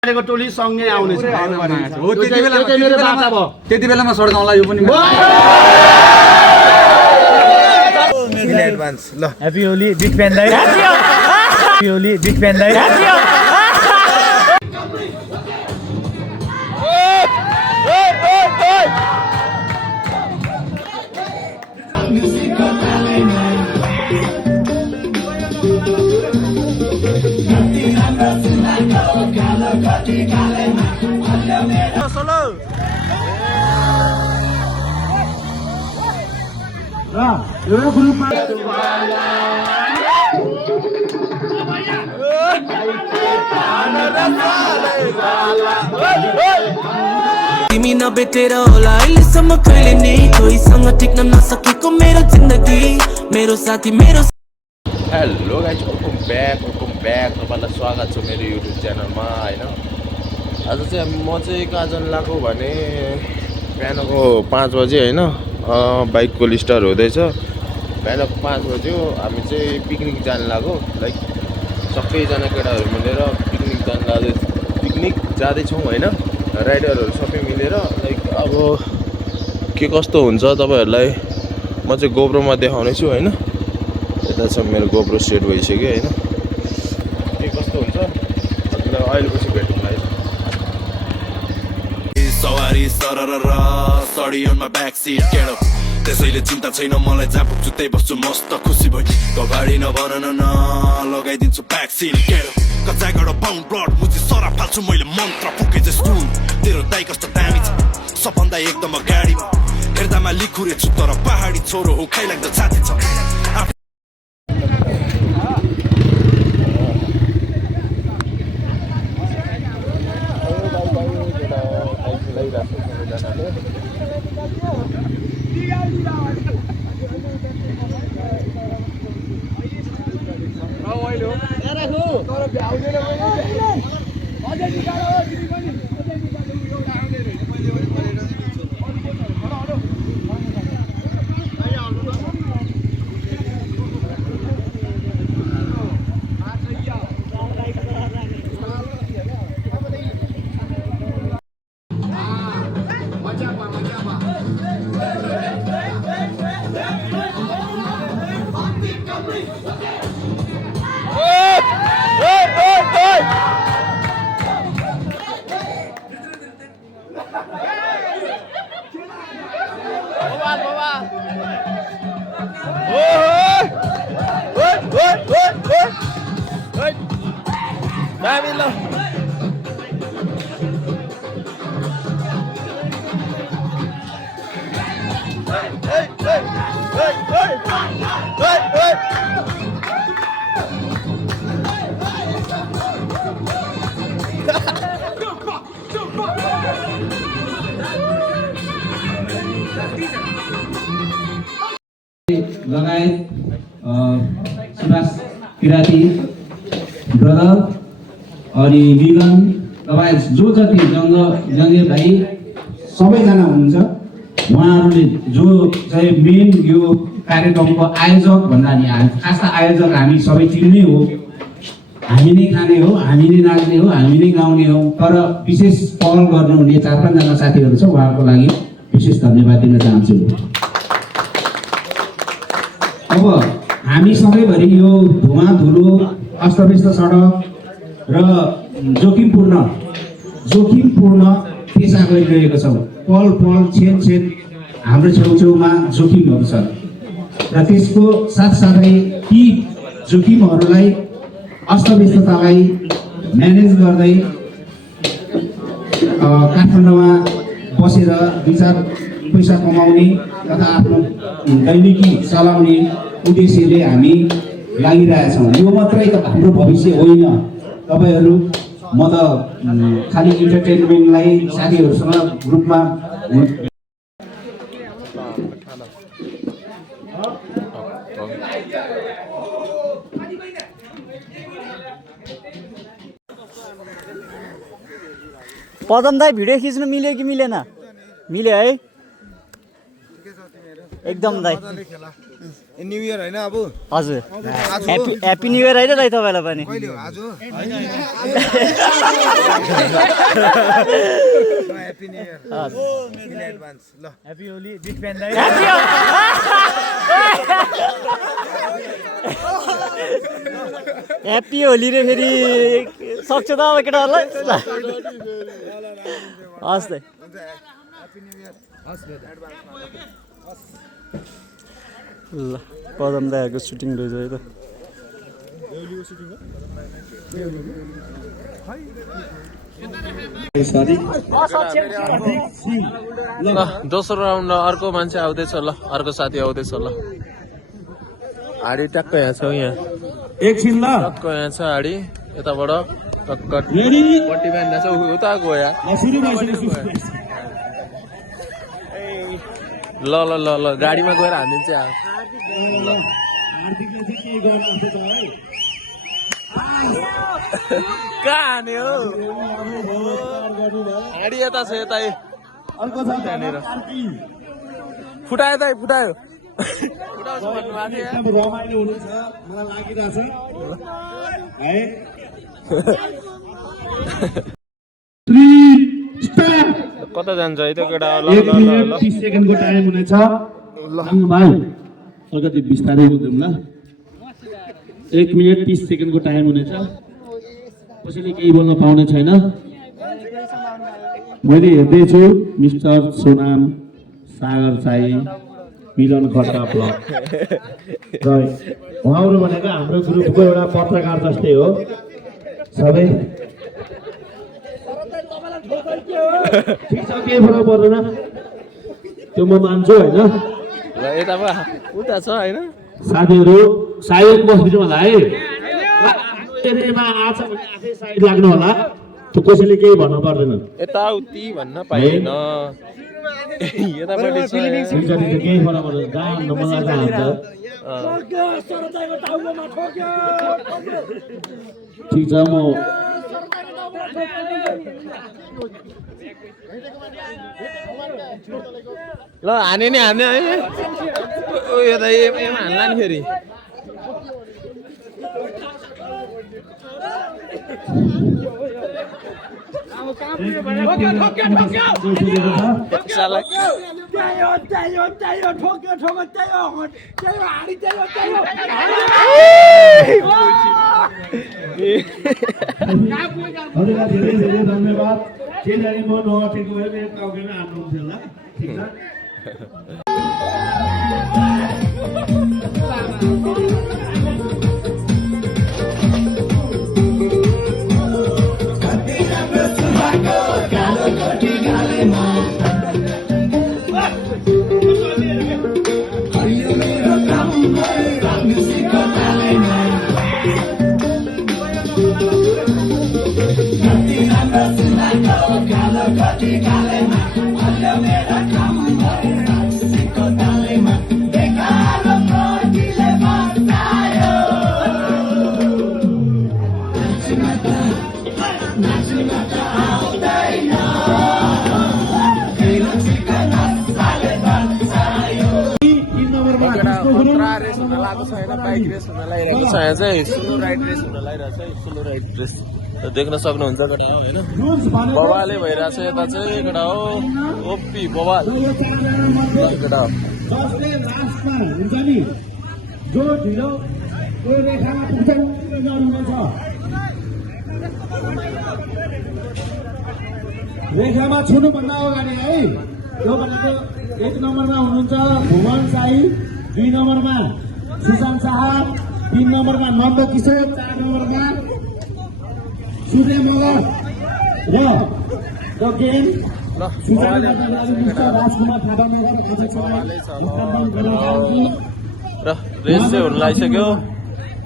गरेको टोली सँगै आउनेछ हो त्यति बेलामा सड्काउँला यो पनि इन एडभान्स ल ह्यापी होली बिग फ्यान दाइ ह्यापी होली बिग फ्यान दाइ तिमी नभेटेर होला अहिलेसम्म कहिले नै कोहीसँग टिक्न नसकेको मेरो जिन्दगी मेरो साथी मेरो हेलो गाइस वेलकम ब्याक तपाईलाई स्वागत छ मेरो युट्युब च्यानलमा हैन आज चाहिँ म चाहिँ कहाँ जान लाग्यो भने बिहानको 5 बजे हैन बाइकको लिस्टर हुँदैछ बिहानको 5 बजे हामी चाहिँ पिकनिक जान लाग्यो लाइक सबैजना केटाहरू मिलेर पिकनिक जाँदैछौँ हैन राइडरहरू सबै मिलेर लाइक अब के कस्तो हुन्छ तपाईहरुलाई म चाहिँ गोप्रोमा देखाउने छु हैन यता छ मेरो गोप्रो सेट भइसक्यो हैन के कस्तो हुन्छ मतलब अहिले पछि भेटौँला है सवारी सरर सडी अन माई ब्याक सिट केडो त्यसैले चिन्ता छैन मलाई जहाँ पुग्छु त्यही बस्छु मस्त खुसी भई कबाडी नभन न लगाइदिन्छु ब्याक सिट केडो कचाबाट पाउन्ड ब्लड मुझे सरा फाल्छु मैले मन्त्र फुके चाहिँ स्टुल तेरो दाइ कस्तो दामी छ सबभन्दा एकदम अगाडिमा हेर्दामा लिखुरे छु तर पहाडी छोरो हो खाइलाग्दो छाती छ लगायत सुभाष किराती ब्रदर अनि मिलन लगायत जो जति जङ्गे भाइ सबैजना हुनुहुन्छ उहाँहरूले जो चाहिँ मेन यो कार्यक्रमको आयोजक भन्दा नि खास आयोजक हामी सबै टिम नै हो हामी नै खाने हो हामी नै नाच्ने हो हामी नै गाउने हो तर विशेष पहल गर्नुहुने 4-5 जना साथीहरू छ उहाँहरूको लागि विशेष धन्यवाद दिन चाहन्छु। अब हामी सबैभरि यो धुवा धुलो अस्तव्यस्त सडक र जोखिमपूर्ण पेसा गरिरहेको छौँ पल छेन हाम्रो छेउछेउमा जोखिमहरू छन् र त्यसको साथसाथै ती जोखिमहरूलाई अस्तव्यस्ततालाई म्यानेज गर्दै काठमाडौँमा बसेर 2-4 पैसा कमाउने तथा आफ्नो दैनिकी चलाउने उद्देश्यले हामी लागिरहेछौँ। यो मात्रै त हाम्रो भविष्य होइन तपाईहरू म त खालि इन्टरटेनमेन्टलाई साथीहरूसँग ग्रुपमा पदम दाई भिडियो खिच्नु मिल्यो कि मिलेन? मिल्यो है। एकदम दाइ न्यू इयर होइन अब हजुर ह्याप्पी न्यू इयर होइन दाइ तपाईँलाई पनि कहिले हो आज happy new year in advance ल ह्याप्पी होली बिग फ्यान दाइ ह्याप्पी होली रे फेरि सक्छ त अब केटाहरूलाई हस् दाइ ल पदम दाइहरूको सुटिङ रहेछ है त ल दोस्रो राउन्ड अर्को मान्छे आउँदैछ ल अर्को साथी आउँदैछ ल हाडी ट्याक्क यहाँ छ यहाँ एकछिन ल टक्क यहाँ छ हाडी यताबाट टक्क पट्टी बाँध्दा छ उता गयो ल ल ल ल गाडीमा गएर हानिदिन्छ कहाँ हाने हो हाडी यता छ यता त्यहाँनिर फुटायो त फुटायो फुटाउँछ भन्नुभएको रमाइलो हुनेछ मलाई लागिरहेछ है कता जान्छ है त्यो केटा ल 1 मिनेट 30 सेकेन्डको टाइम हुनेछ ल भाइ अलिकति बिस्तारै बुझौँ ल 1 मिनेट 30 सेकेन्डको टाइम हुनेछ कसैले केही बोल्न पाउने छैन मैले हेर्दैछु मिस्टर सोनाम सागर साई मिलन खड्का ब्लग र उहाँहरू भनेको हाम्रो ग्रुपको एउटा पत्रकार जस्तै हो सबै ठिक छ केही फरक पर्दैन त्यो म मान्छु होइन यता उता छ होइन साथीहरू साइड बस्दिनु होला है एरियामा आछ भने आफै साइड लाग्नु होला त्यो कसैले केही भन्नु पर्दैन यताउति भन्न पाइएन यतापट्टि छ केही फरक पर्दैन जान्नु मलाई चाहन्छ ठिक छ म ल हाने नि हाने है यता एमा हान्ला नि फेरि धेरै धेरै धन्यवाद के जानी म नअटेको भए मेरो टाउकेमा हान्नुहुन्थ्यो होला ठिक छ देख्न सक्नुहुन्छ केटा हो होइन बवाले भइरहेछ यता चाहिँ केटा हो ओपी बवाल केटा हो जो ढिलो त्यो रेखामा पुग्छन् गर्नुहुनेछ रेखामा छुनुभन्दा अगाडि है त्यो भनेको 1 नम्बरमा हुनुहुन्छ भुवन साई 2 नम्बरमा सुशान्त शाह 3 नम्बरमा नन्द किशोर 4 नम्बरमा सूर्य मगर र द गेम राजकुमार थापा नगर र रेस चाहिँ हुन लागिसक्यो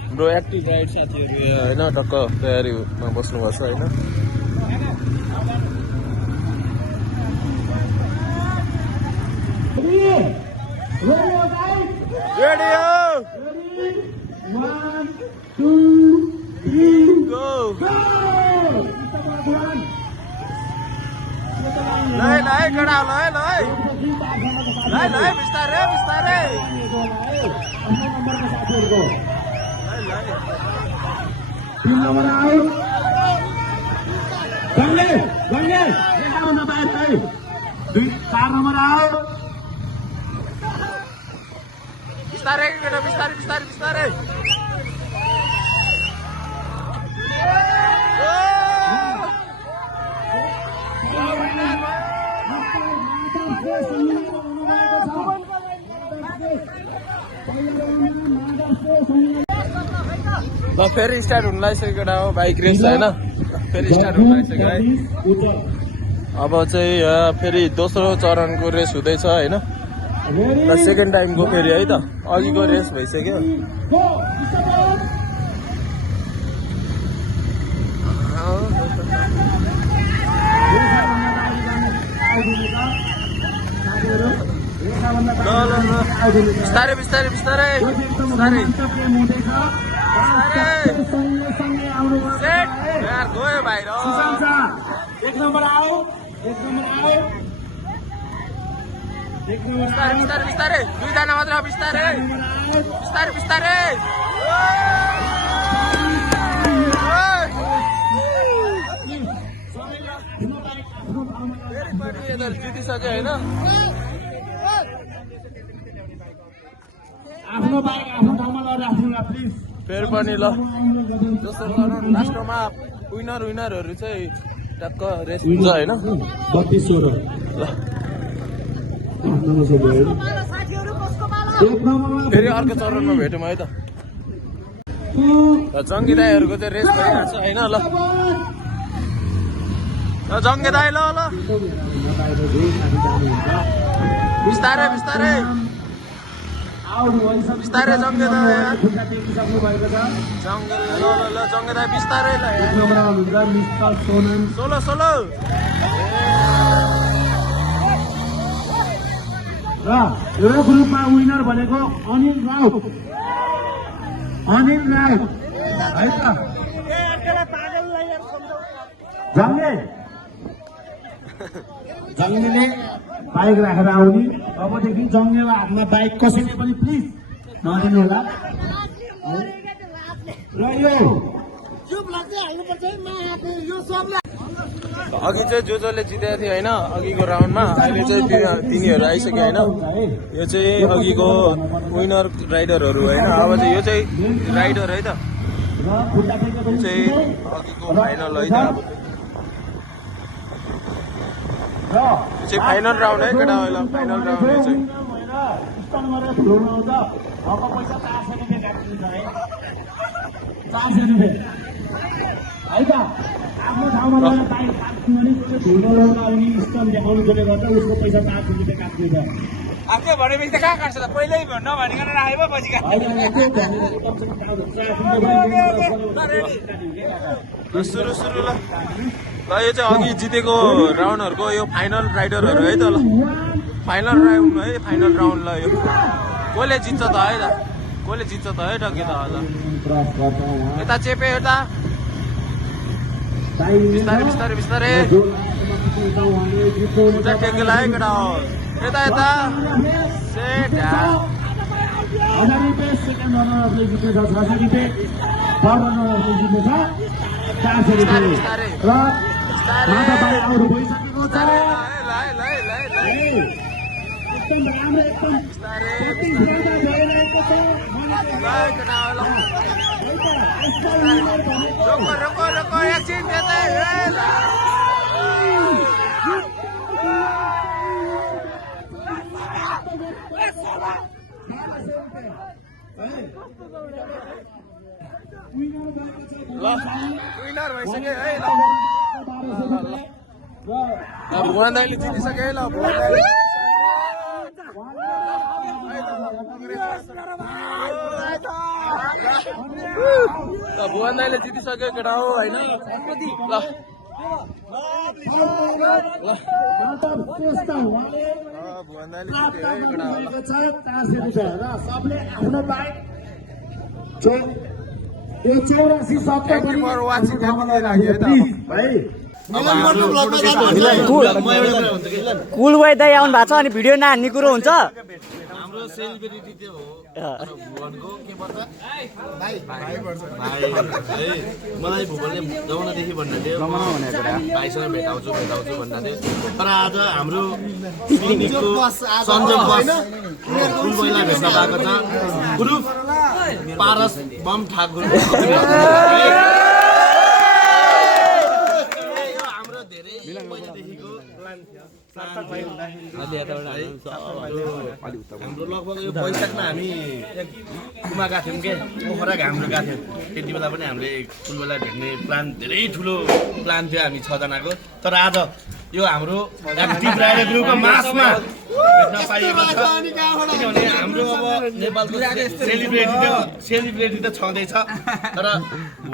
हाम्रो एक्टिभ राइड साथीहरू होइन टक्क तयारीमा बस्नुभएको छ होइन रेडी हो 1 2 3 गो ल केटा ल बिस्तारै बिस्तारै तीन number out Gange Gange number है 4 नंबर आउट बिस्तारै केटा बिस्तारै बिस्तारै बिस्तारै ल फेरि स्टार्ट हुन लागिसकेको केटा हो बाइक रेस होइन फेरि स्टार्ट हुन लागिसक्यो है अब चाहिँ फेरि दोस्रो चरणको रेस हुँदैछ होइन र सेकेन्ड टाइमको फेरि है त अघिको रेस भइसक्यो बिस्तारै बिस्तारै बिस्तारै बिस्तारै गयो बाहिर एक नंबर आओ बिस्तारै बिस्तारै बिस्तारै दुईजना मात्र बिस्तारै बिस्तारै बिस्तारै फेरि पनि यिनीहरू जितिसक्यो होइन आफ्नो बाइक आफ्नो ठाउँमा राख्नु प्लिज फेरि पनि ल दोस्रो चरण लास्टमा विनरहरू चाहिँ टक्क रेस हुन्छ होइन 32-16 फेरि अर्को चरणमा भेटौँ है त जङ्गी दाईहरूको चाहिँ रेस भइरहेको छ होइन ल जङ्गे दाई ल ल बिस्तारै बिस्तारै बिस्तारै जङ्गे दाई जङ्गे ल जङ्गे दाई बिस्तारै ल 16 र यो ग्रुपमा विनर भनेको अनिल राउत है त जङ्गेले बाइक राखेर आउने अबदेखि जङ्गेको हातमा बाइक कसैले पनि प्लिज नदिनु होला र यो अघि चाहिँ जसले जितेको थियो होइन अघिको राउन्डमा अहिले चाहिँ तिनीहरू आइसक्यो होइन यो चाहिँ अघिको विनर राइडरहरू होइन अब चाहिँ यो चाहिँ राइडर है त यो चाहिँ अघिको फाइनल है त अब चाहिँ फाइनल राउन्ड है केटा होला फाइनल राउन्ड है चाहिँ आफ्नो ठाउँमा बाइक पार्किङ भने धुलो लगाउन आउने स्टल देखाउनुले गर्दा उसको पैसा 500 रुपियाँ काट्दिन्छ आफै भनेपछि त कहाँ काट्छ त पहिल्यै नभनिकन राखे पो पछि सुरु ल यो चाहिँ अघि जितेको राउन्डहरूको यो फाइनल राइडरहरू है त ल फाइनल राउन्ड है फाइनल राउन्ड ल यो कसले जित्छ त है त कसले जित्छ त है टक्के त हजुर यता चेपे यता बिस्तारै बिस्तारै बिस्तारै टेकेको लाग्यो केटा हो यता यता सेट 1000 रुपियाँ सेकेन्ड रनरले जितेको छ 600 रुपियाँ थर्ड रनरले जितेको छ 400 रुपियाँ र माता बाई आउट भइसकेको छ एकदम राम्रो एकदम प्रतिस्पर्धा भइरहेको छ रोको एकछिन त्यतै ल विनर भइसक्यो है ल भुवन दाइले जितिसक्यो है ल भुवन दाइले भुवन दाइले जितिसक्यो केटा हो होइन ल भुवन दाइले र सबले आफ्नो बाइक यो 84 Thank you for watching. भाइ कुल वाइ दाइ आउनु भएको छ अनि भिडियो नहान्ने कुरो हुन्छ हाम्रो सेलिब्रिटी त्यो हो भुवनको के पर्छ भाइ मलाई भुवनले जमानादेखि भन्दा थियो भाइसँग भेटाउँछु भन्दा थियो तर आज हाम्रो पिकनिकको सञ्जोगवश फुलबोइलाई भेट्न पाएको छ ग्रुप पारस बम ठाकुर हाम्रो धेरै पहिलेदेखिको प्लान थियो हाम्रो लगभग यो वैशाखमा हामी कुमा गएको थियौँ के पोखरा हाम्रो गएको थियौँ त्यति बेला पनि हामीले फुलबोइलाई भेट्ने प्लान धेरै ठुलो प्लान थियो हामी 6 जनाको तर आज यो हाम्रो एक्टिभ राइडर ग्रुपको मासमा भेट्न पाइएको छ किनभने हाम्रो अब नेपालको सेलिब्रिटी त छँदैछ तर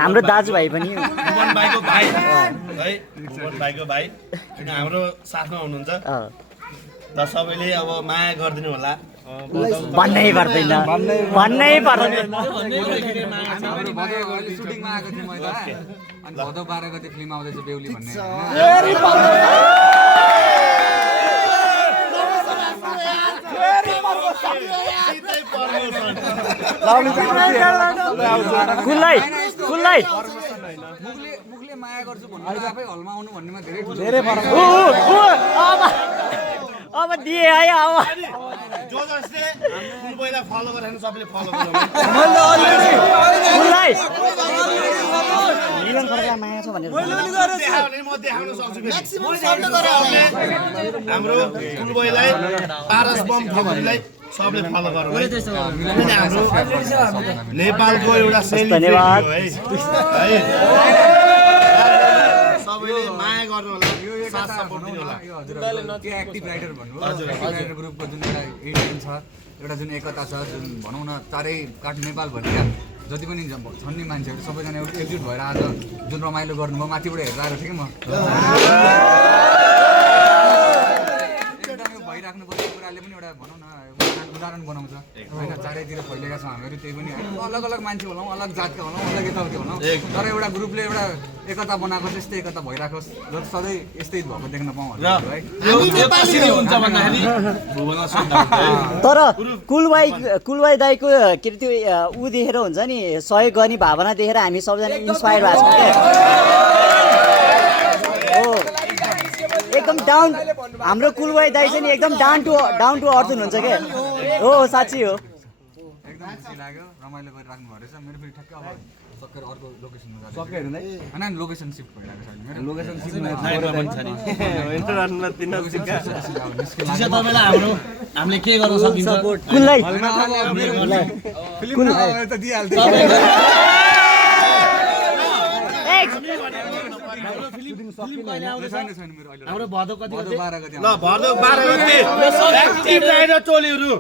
हाम्रो दाजुभाइ पनि भुवन भाइको भाइ है भुवन भाइको भाइ हाम्रो साथमा हुनुहुन्छ र सबैले अब माया गरिदिनु होला भन्नै पर्दैन सुटिङमा आएको थिएँ मैले अनि भदौ 12 गते फिल्म आउँदैछ बेहुली भन्ने मुखले माया गर्छु भन्नु आफै हलमा आउनु भन्नेमा धेरै फरक अब दिए है अब जो जसले फुलबोइलाई फलो गरेर सबैले फलो गर्नु मिलन खड्का माया छ भनेर म देखाउन सक्छु हाम्रो फुलबोइलाई पारस बम ठाकुरलाई सबले फलो गर्नु है हाम्रो नेपालको एउटा सेलिब्रिटी हो है सबैले माया गर्नु होला साथ सपोर्ट दिनु होला के एक्टिभ राइडर भन्नुभयो एक्टिभ राइडर ग्रुपको जुन एउटा एडिएन छ एउटा जुन एकता छ जुन भनौँ न चारै काठ नेपाल भनेर जति पनि छन् नि मान्छेहरू सबैजना एउटा एकजुट भएर आज जुन रमाइलो गर्नुभयो माथिबाट हेरेर आएको थिएँ कि म एकदमै भइराख्नु पर्ने कुराले पनि एउटा भनौँ न उदाहरण बनाउँछ होइन चारैतिर फैलिएका छौँ हामीहरू त्यही पनि अलग अलग मान्छे होलाौँ अलग जातका होलाौँ अलग यताउति होलाौँ तर एउटा ग्रुपले एउटा एकता बनाएको छ यस्तै एकता भइराखोस् र सधैँ यस्तै भएको देख्न पाउँ है तर कुलवाई दाईको के अरे त्यो ऊ देखेर हुन्छ नि सहयोग गर्ने भावना देखेर हामी सबजना इन्सपायर भएको छौँ क्या हो एकदम डाउन हाम्रो कुलवाई दाई चाहिँ नि एकदम डाउन टु अर्थ हुनुहुन्छ क्या हो साँच्ची हो एकदम खुसी लाग्यो रमाइलो गरिराख्नु भएको रहेछ मेरो फेरि ठ्याक्कै अब सकेर अर्को लोकेसनमा होइन लोकेसन सिफ्ट भइरहेको छ मेरो लोकेसन हामीले के गर्न सकिन्छ हाम्रो भदौ कति गते ल भदौ 12 गते एक्टिभ राइडर टोलीहरु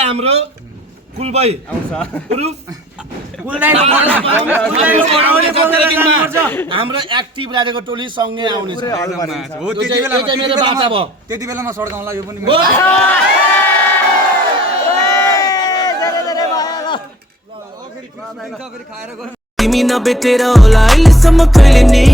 हाम्रो कुलबाई आउँछ हाम्रो एक्टिभ राइडरको टोली सँगै आउने छ हो त्यति बेलामा सड्काउँला यो पनि तिमी नबेटेर होला अहिलेसम्म कहिले नै